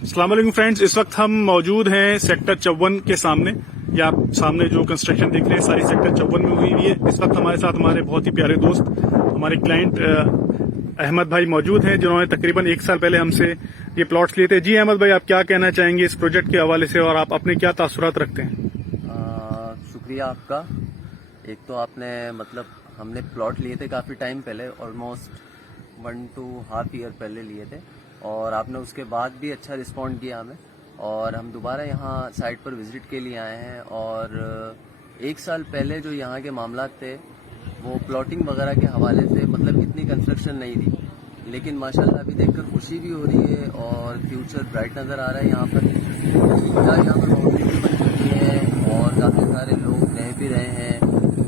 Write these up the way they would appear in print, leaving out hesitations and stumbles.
अस्सलाम वालेकुम फ्रेंड्स, इस वक्त हम मौजूद हैं सेक्टर 54 के सामने। या आप सामने जो कंस्ट्रक्शन देख रहे हैं सारी सेक्टर 54 में हुई है। इस वक्त हमारे साथ हमारे बहुत ही प्यारे दोस्त, हमारे क्लाइंट अहमद भाई मौजूद हैं, जिन्होंने तकरीबन 1 साल पहले हमसे ये प्लॉट्स लिए थे। जी अहमद भाई, आप क्या कहना चाहेंगे इस प्रोजेक्ट के हवाले से और आप अपने क्या तासुरात रखते हैं? शुक्रिया आपका। एक तो आपने हमने प्लॉट लिए थे काफ़ी टाइम पहले, ऑलमोस्ट 1 to हाफ ईयर पहले लिए थे, और आपने उसके बाद भी अच्छा रिस्पॉन्ड किया हमें, और हम दोबारा यहाँ साइट पर विजिट के लिए आए हैं। और 1 साल पहले जो यहाँ के मामलात थे वो प्लॉटिंग वगैरह के हवाले से इतनी कंस्ट्रक्शन नहीं थी, लेकिन माशाल्लाह अभी देखकर खुशी भी हो रही है और फ्यूचर ब्राइट नज़र आ रहा है। यहाँ पर यहाँ पर बाउंड्री भी बन चुकी है और काफ़ी सारे लोग रह भी रहे हैं,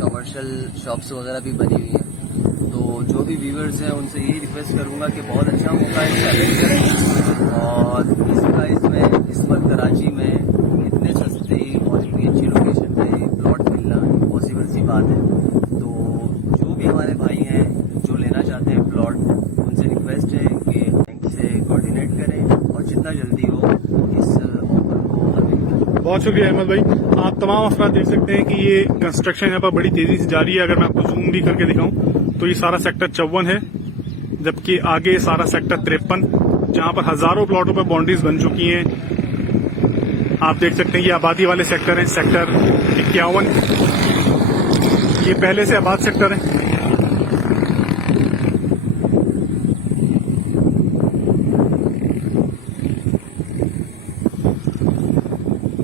कमर्शियल शॉप्स वगैरह भी बनी हुई हैं। तो जो भी व्यूअर्स हैं उनसे यही रिक्वेस्ट करूंगा कि बहुत अच्छा मौका है, इसका अवेल करें। और इस प्राइस में इस वक्त कराची में इतने सस्ते और इतनी अच्छी लोकेशन पे प्लॉट मिलना पॉसिबल सी बात है। तो जो भी हमारे भाई हैं जो लेना चाहते हैं प्लॉट, उनसे रिक्वेस्ट है कि बैंक से कोऑर्डिनेट करें और जितना जल्दी हो इस ऑफर को अवेल करें। बहुत शुक्रिया अहमद भाई। आप तमाम अफराद देख सकते हैं कि ये कंस्ट्रक्शन यहाँ पर बड़ी तेजी से जारी है। अगर मैं आपको जूम भी करके दिखाऊं तो ये सारा सेक्टर 54 है, जबकि आगे सारा सेक्टर 53, जहां पर हजारों प्लॉटों पर बाउंड्रीज बन चुकी हैं। आप देख सकते हैं ये आबादी वाले सेक्टर हैं। सेक्टर 51 ये पहले से आबाद सेक्टर है।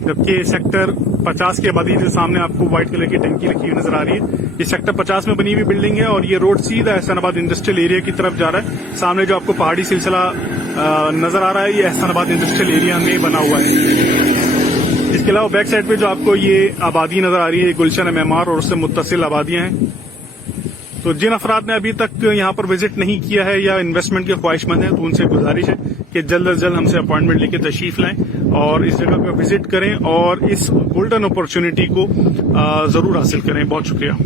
जबकि सेक्टर 50 की आबादी के सामने आपको व्हाइट कलर की टंकी रखी हुई नजर आ रही है। ये सेक्टर 50 में बनी हुई बिल्डिंग है और ये रोड सीधा एहसानाबाद इंडस्ट्रियल एरिया की तरफ जा रहा है। सामने जो आपको पहाड़ी सिलसिला नजर आ रहा है, ये एहसानाबाद इंडस्ट्रियल एरिया में बना हुआ है। इसके अलावा बैक साइड पे जो आपको ये आबादी नजर आ रही है, गुलशन मेमार और उससे मुत्तसिल आबादियां हैं। तो जिन अफराद ने अभी तक यहाँ पर विजिट नहीं किया है या इन्वेस्टमेंट के ख्वाहिशमंद हैं, तो उनसे गुजारिश है कि जल्द अज जल्द हमसे अपॉइंटमेंट लेके तशरीफ लाएं और इस जगह पर विजिट करें और इस गोल्डन अपॉर्चुनिटी को जरूर हासिल करें। बहुत शुक्रिया।